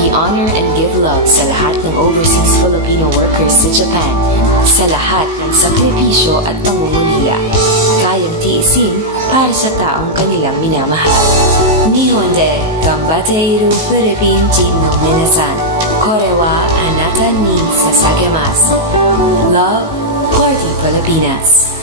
We honor and give love sa lahat ng overseas Filipino workers sa Japan, sa lahat ng sakripisyo at pangungulila, kayang tiisin para sa taong kanilang minamahal. Nihon de gambatteiru Philippine Jin no minasan, kore wa anata ni sasagemasu. Love, Party Pilipinas.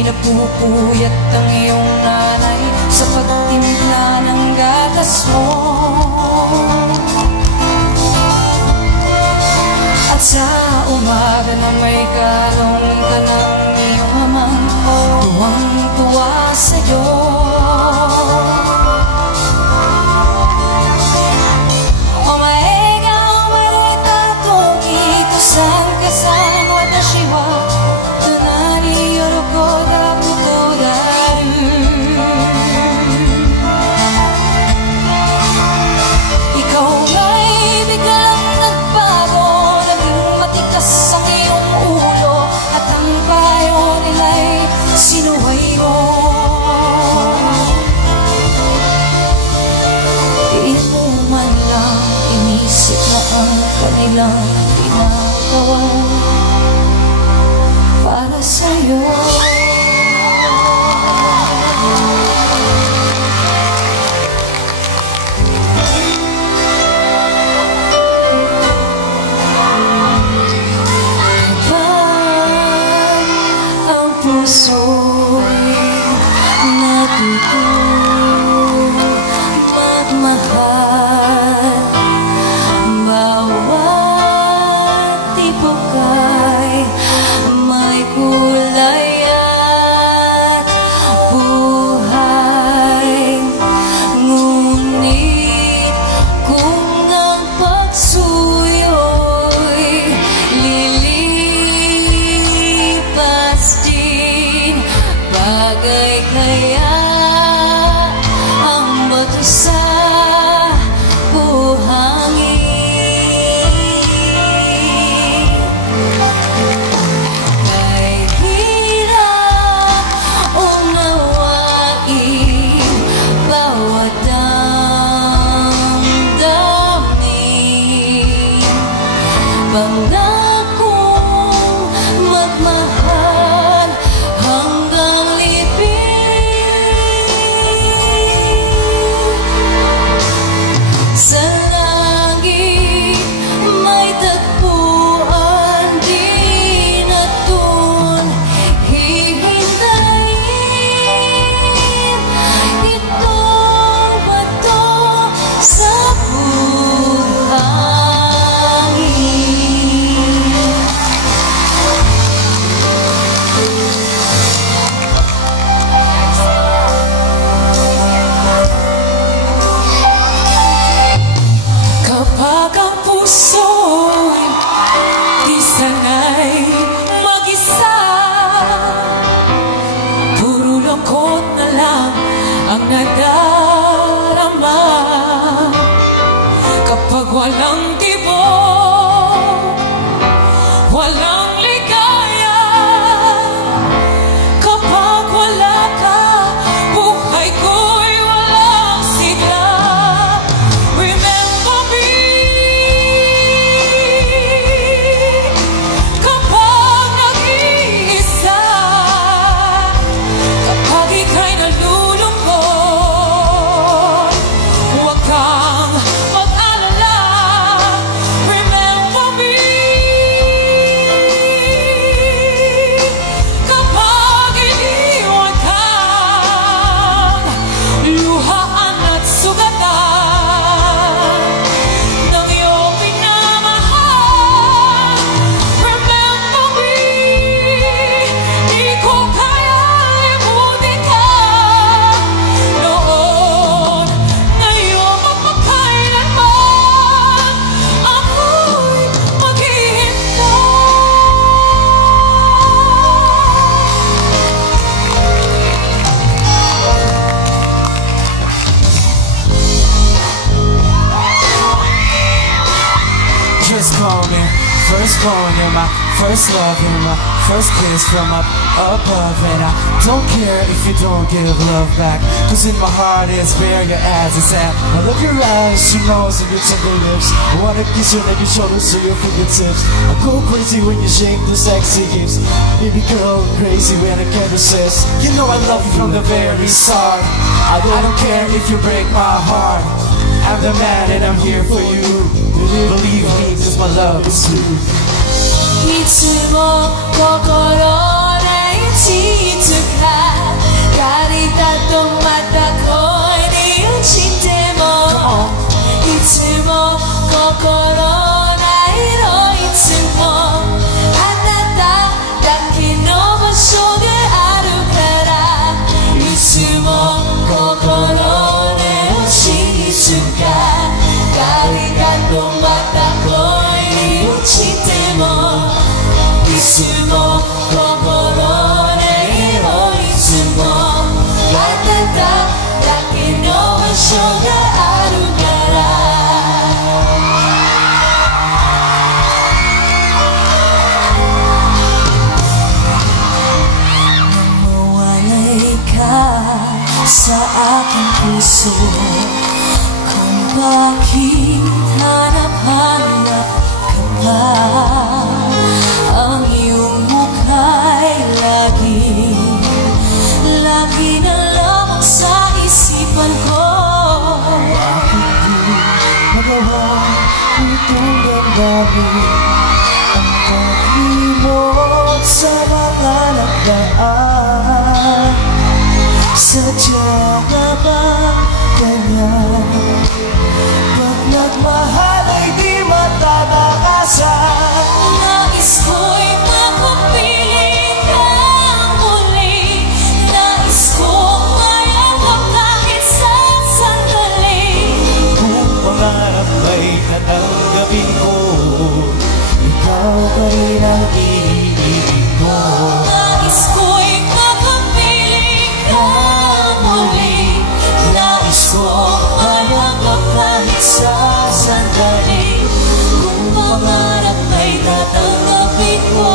Napupuyat ang iyong nanay sa pagtimpla ng gatas mo. At sa umaga na may kalong ka ng iyong amang tuwang-tuwa sa'yo. O maega o marita toki kusan kasan watashi wa tunari yorokoda sinuway mo. Di mo man lang inisip na ang kanilang ginagawa para sa'yo. Puso'y natuto magmahal, bawat tibok ay may kulay at buhay. Ngunit kung ang pagsuyo'y lilipas din, bagay kaya ang bato sa buhangin? May hirap unawain bawat damdamin, pangakong magmahal hanggang sa langit. May tagpuan din at dun hihintayin itong bato sa buhangin. Kapag ang puso'y di sanay mag-isa, puro lungkot na lang ang nadarama. Kapag walang tibok, walang ligaya, kapag wala ka, buhay ko'y walang sigla. Remember me kapag nag-iisa, kapag ika'y nalulungkot, born, you're my first love, you're my first kiss from up above. And I don't care if you don't give love back, cause in my heart it's where your ass is at. I love your eyes, your nose, and your tender lips. I wanna kiss your neck, your shoulders, to your fingertips. I go crazy when you shake the sexy hips. Baby girl, crazy when I can't resist. You know I love you from the very start. I don't care if you break my heart. I'm the man and I'm here for you. Believe me, cause my love is true. いつも心で静か借りたとまた恋に落ちてもいつも心ないのいつもあなただけの場所があるからいつも心で静か借りたとまた恋に落ちてもいつも心でいつもあなただけの場所があるからNawalay ka sa aking puso kung bakit hanap-hanap ka pa ang iyong mukha'y lagi na lamang sa isipan ko. Bakit di magawa itong damdamin ang pag-imot sa mga nagdaan? Sadya nga ba ganyan? Pag nagmahal ay di matatakasan. Nais ko'y makapiling kang muli. Nais kong mayakap kahit sa sandali. Kung pangarap ay tatanggapin ko, ikaw ay nang iibig ko. Nais ko'y makapiling kang muli. Nais kong mayakap kahit sa sandali. Kung pangarap ay tatanggapin ko,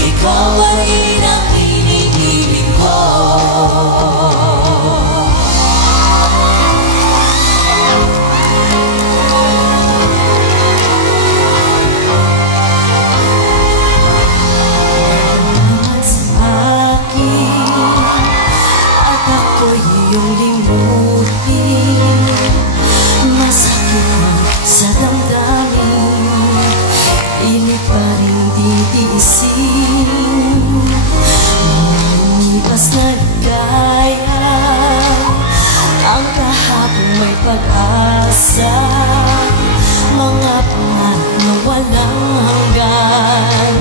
ikaw ay nang iniibig ko. At ako'y iyong limutin. Masakit man sa damdamin, pilit pa rin titiisin. Lumipas na ligaya ang kahapon may pag-asa. Mga pangarap na walang hanggan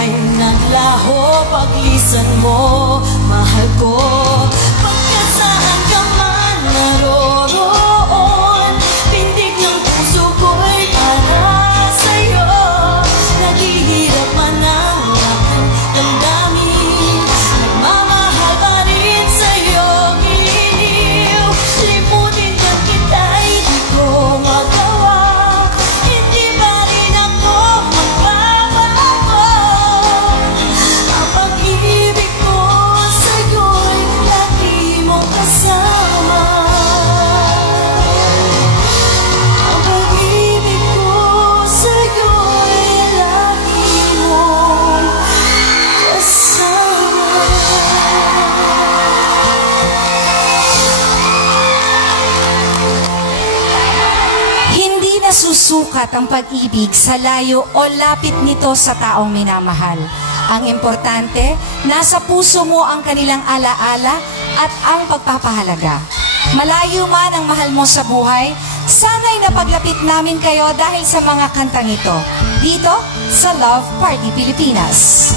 ay naglaho paglisan mo, mahal ko. Pagkasaan ka man naroroon, pintig ng puso ko'y para sa'yo. Naghihirap man ang aking damdamin, nagmamahal pa rin sa'yo, giliw. Limutin ka kita'y di ko magawa, hindi pa rin ako magbabago. Ang pag-ibig ko sa'yo'y lagi mong kasama. Ang pag-ibig ko sa'yo'y lagi mong kasama. Hindi nasusukat ang pag-ibig sa layo o lapit nito sa taong minamahal. Ang importante, nasa puso mo ang kanilang alaala at ang pagpapahalaga. Malayo man ang mahal mo sa buhay, sana'y napaglapit namin kayo dahil sa mga kantang ito. Dito sa Love Party Pilipinas.